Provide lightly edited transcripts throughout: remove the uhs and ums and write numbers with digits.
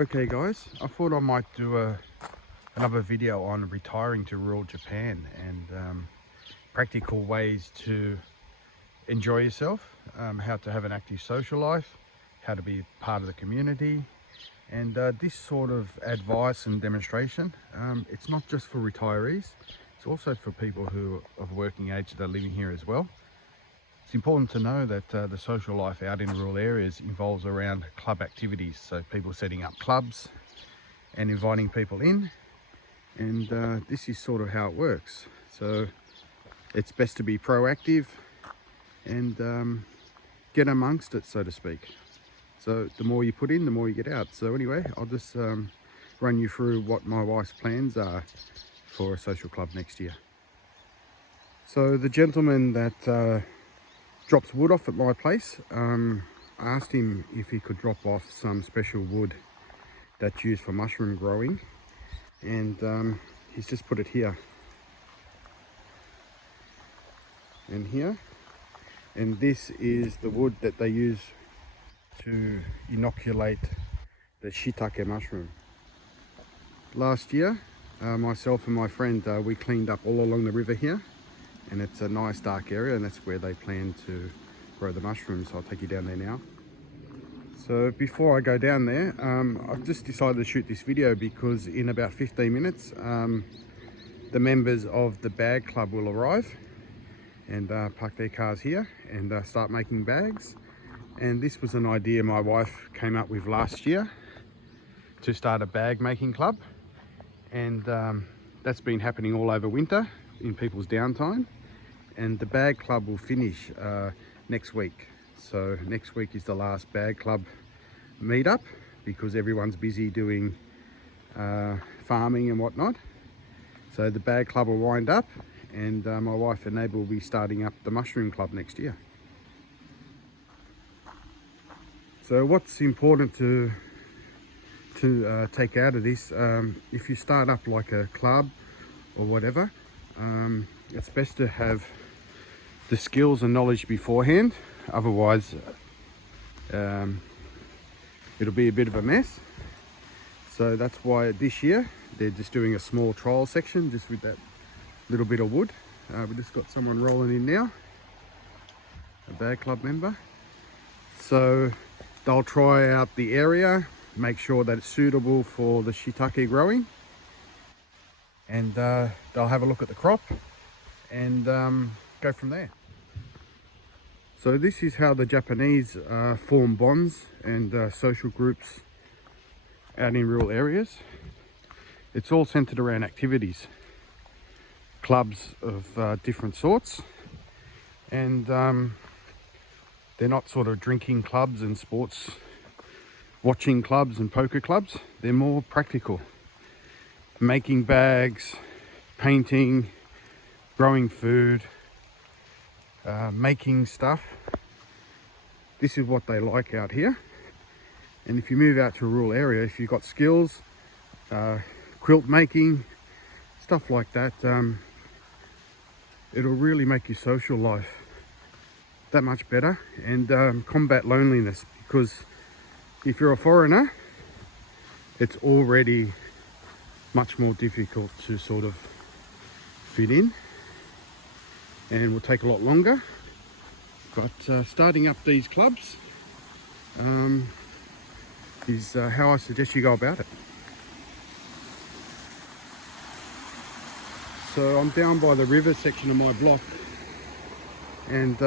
Okay guys, I thought I might do another video on retiring to rural Japan and practical ways to enjoy yourself, how to have an active social life, how to be part of the community, and this sort of advice and demonstration, it's not just for retirees, it's also for people who are of working age that are living here as well. It's important to know that the social life out in rural areas involves around club activities, so people setting up clubs and inviting people in, and this is sort of how it works. So it's best to be proactive and get amongst it, so to speak. So the more you put in, the more you get out. So anyway, I'll just run you through what my wife's plans are for a social club next year. So the gentleman that drops wood off at my place, I asked him if he could drop off some special wood that's used for mushroom growing, and he's just put it here and here, and this is the wood that they use to inoculate the shiitake mushroom. Last year, myself and my friend, we cleaned up all along the river here, and it's a nice dark area, and that's where they plan to grow the mushrooms. So I'll take you down there now. So before I go down there, I've just decided to shoot this video because in about 15 minutes the members of the bag club will arrive and park their cars here and start making bags. And this was an idea my wife came up with last year to start a bag making club, and that's been happening all over winter in people's downtime. And the bag club will finish next week. So next week is the last bag club meetup because everyone's busy doing farming and whatnot. So the bag club will wind up, and my wife and neighbour will be starting up the mushroom club next year. So what's important to take out of this, if you start up like a club or whatever, it's best to have the skills and knowledge beforehand, otherwise it'll be a bit of a mess. So that's why this year they're just doing a small trial section just with that little bit of wood. We just got someone rolling in now, a bag club member. So they'll try out the area, make sure that it's suitable for the shiitake growing, and they'll have a look at the crop and go from there. So this is how the Japanese form bonds and social groups out in rural areas. It's all centered around activities, clubs of different sorts, and they're not sort of drinking clubs and sports watching clubs and poker clubs. They're more practical, making bags, painting, growing food, making stuff. This is what they like out here. And if you move out to a rural area, if you've got skills, quilt making, stuff like that, it'll really make your social life that much better and combat loneliness, because if you're a foreigner, it's already much more difficult to sort of fit in and will take a lot longer. But starting up these clubs is how I suggest you go about it. So I'm down by the river section of my block, and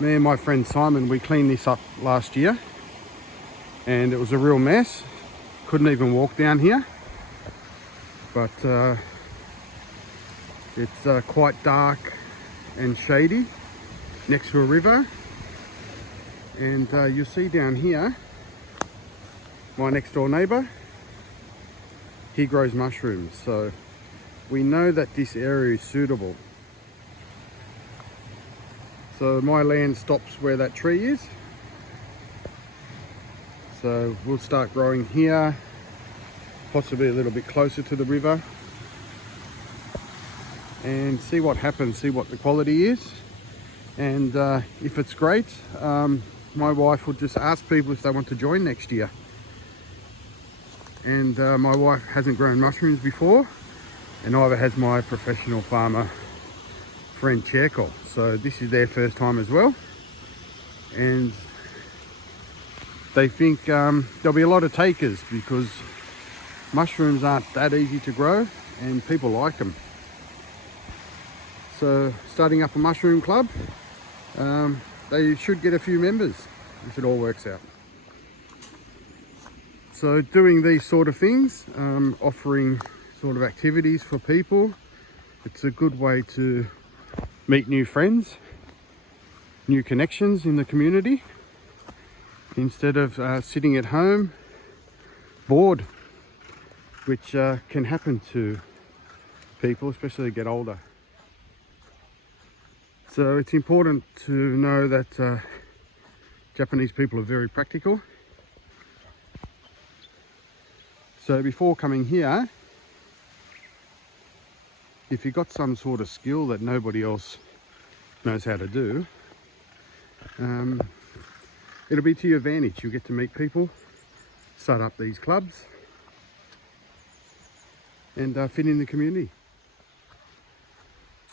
me and my friend Simon, we cleaned this up last year and it was a real mess. Couldn't even walk down here, but it's quite dark and shady next to a river. And you'll see down here, my next door neighbour, he grows mushrooms. So we know that this area is suitable. So my land stops where that tree is. So we'll start growing here, possibly a little bit closer to the river, and see what happens, see what the quality is. And if it's great, my wife will just ask people if they want to join next year. and my wife hasn't grown mushrooms before, and neither has my professional farmer friend Cherkol. So this is their first time as well, and they think there'll be a lot of takers because mushrooms aren't that easy to grow and people like them. So starting up a mushroom club, they should get a few members if it all works out. So doing these sort of things, offering sort of activities for people, it's a good way to meet new friends, new connections in the community, instead of sitting at home bored, which can happen to people, especially as they get older. So it's important to know that Japanese people are very practical. So before coming here, if you've got some sort of skill that nobody else knows how to do, it'll be to your advantage. You'll get to meet people, start up these clubs, and fit in the community.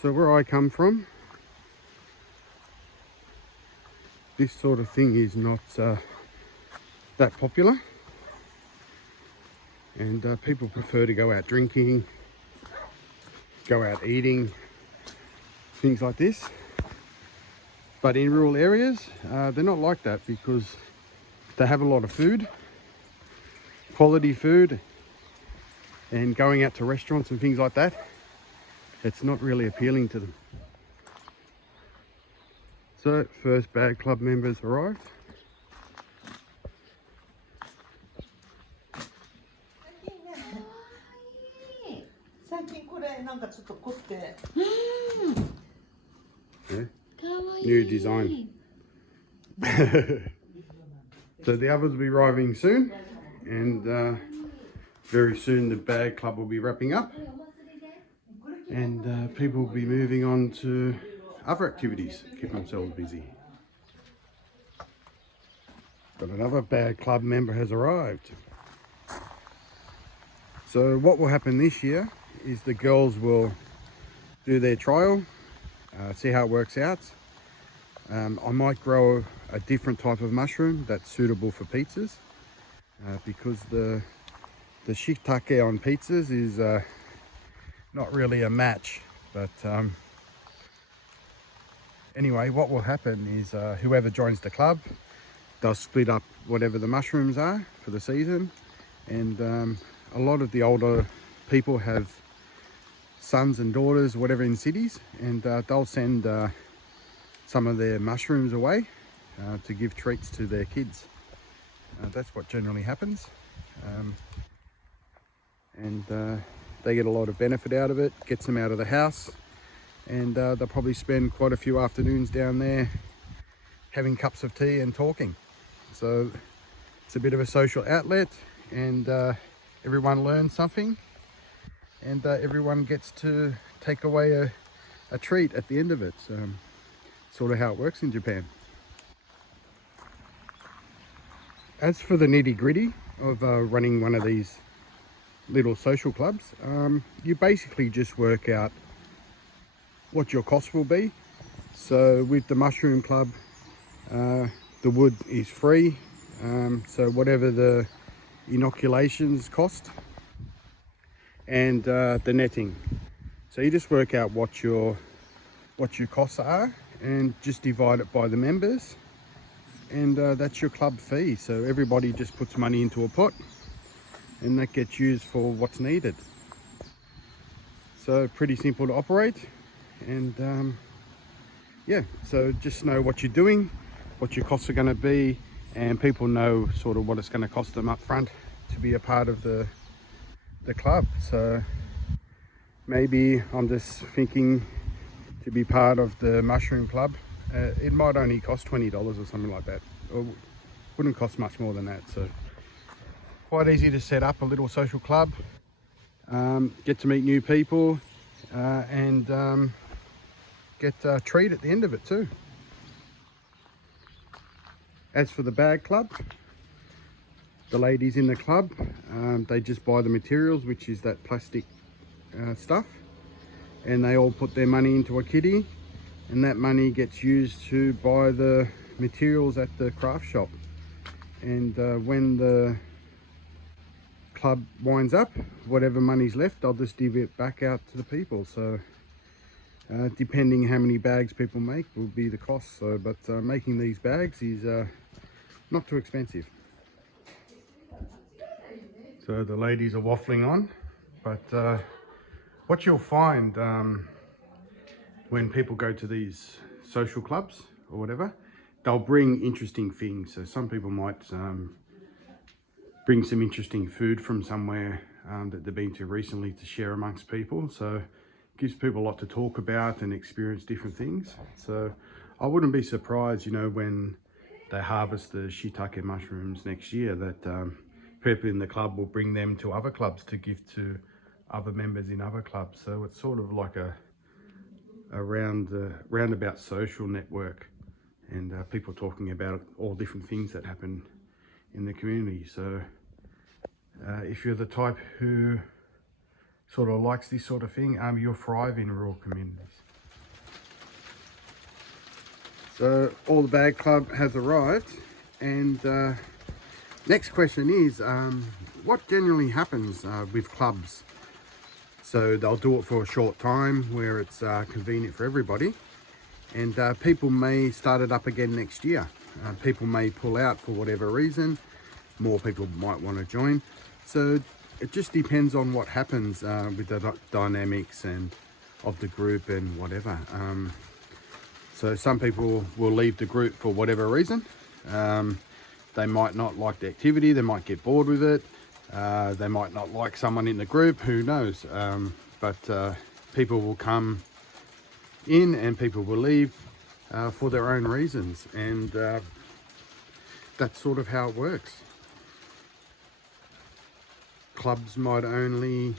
So where I come from, this sort of thing is not that popular, and people prefer to go out drinking, go out eating, things like this. But in rural areas, they're not like that because they have a lot of food, quality food, and going out to restaurants and things like that, it's not really appealing to them. So first bag club members arrived. 最近これなんかちょっと凝って。 Yeah. New design. So the others will be arriving soon, and very soon the bag club will be wrapping up, and people will be moving on to other activities, keep themselves busy. But another bag club member has arrived. So what will happen this year is the girls will do their trial, see how it works out. I might grow a different type of mushroom that's suitable for pizzas, because the shiitake on pizzas is not really a match. But anyway, what will happen is whoever joins the club, they'll split up whatever the mushrooms are for the season, and a lot of the older people have sons and daughters, whatever, in cities, and they'll send some of their mushrooms away to give treats to their kids. That's what generally happens, and they get a lot of benefit out of it, gets them out of the house, and they'll probably spend quite a few afternoons down there having cups of tea and talking. So it's a bit of a social outlet, and everyone learns something, and everyone gets to take away a treat at the end of it. So sort of how it works in Japan. As for the nitty-gritty of running one of these little social clubs, you basically just work out what your cost will be. So with the mushroom club, the wood is free, so whatever the inoculations cost, and the netting. So you just work out what your costs are and just divide it by the members, and that's your club fee. So everybody just puts money into a pot, and that gets used for what's needed. So pretty simple to operate, and yeah, so just know what you're doing, what your costs are going to be, and people know sort of what it's going to cost them up front to be a part of the club. So maybe I'm just thinking to be part of the mushroom club, it might only cost $20 or something like that, or wouldn't cost much more than that. So quite easy to set up a little social club, get to meet new people, and get a treat at the end of it too. As for the bag club, the ladies in the club, they just buy the materials, which is that plastic stuff, and they all put their money into a kitty, and that money gets used to buy the materials at the craft shop. And when the club winds up, whatever money's left, I'll just give it back out to the people. So depending how many bags people make will be the cost. So but making these bags is not too expensive. So the ladies are waffling on, but what you'll find when people go to these social clubs or whatever, they'll bring interesting things. So some people might bring some interesting food from somewhere that they've been to recently to share amongst people. So it gives people a lot to talk about and experience different things. So I wouldn't be surprised, you know, when they harvest the shiitake mushrooms next year, that people in the club will bring them to other clubs to give to other members in other clubs. So it's sort of like a roundabout social network, and people talking about all different things that happen in the community. So if you're the type who sort of likes this sort of thing, you'll thrive in rural communities. So all the bag club has arrived, and next question is, what generally happens with clubs? So they'll do it for a short time where it's convenient for everybody, and people may start it up again next year. People may pull out for whatever reason. More people might want to join. So it just depends on what happens with the dynamics and of the group and whatever. So some people will leave the group for whatever reason. They might not like the activity, they might get bored with it, they might not like someone in the group, who knows. But people will come in and people will leave for their own reasons, and that's sort of how it works. Clubs might only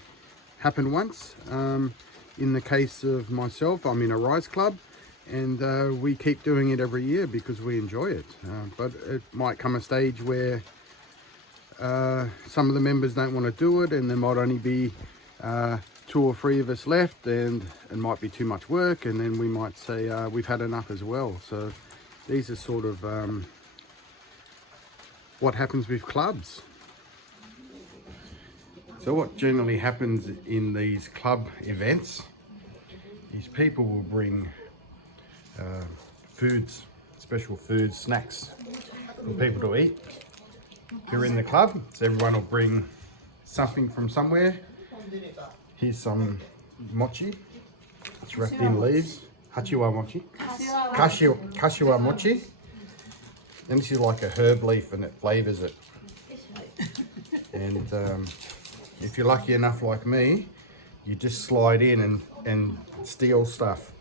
happen once. In the case of myself, I'm in a Rise Club, and we keep doing it every year because we enjoy it. But it might come a stage where some of the members don't want to do it, and there might only be 2 or 3 of us left, and it might be too much work, and then we might say we've had enough as well. So these are sort of what happens with clubs. So what generally happens in these club events is people will bring foods, special foods, snacks for people to eat who are in the club. So everyone will bring something from somewhere. Here's some mochi. It's wrapped in leaves. Hachiwa mochi. Kashiwa mochi. And this is like a herb leaf, and it flavours it. And if you're lucky enough like me, you just slide in and steal stuff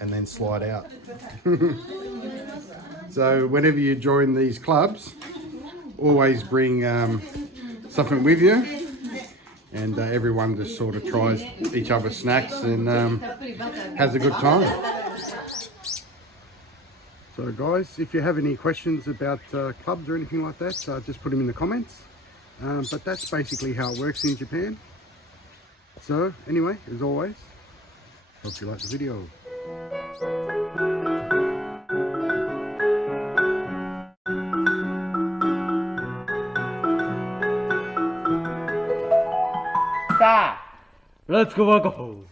and then slide out. So whenever you join these clubs, always bring something with you, and everyone just sort of tries each other's snacks and has a good time. So guys, if you have any questions about clubs or anything like that, just put them in the comments. But that's basically how it works in Japan. So anyway, as always, hope you like the video. Let's go, go.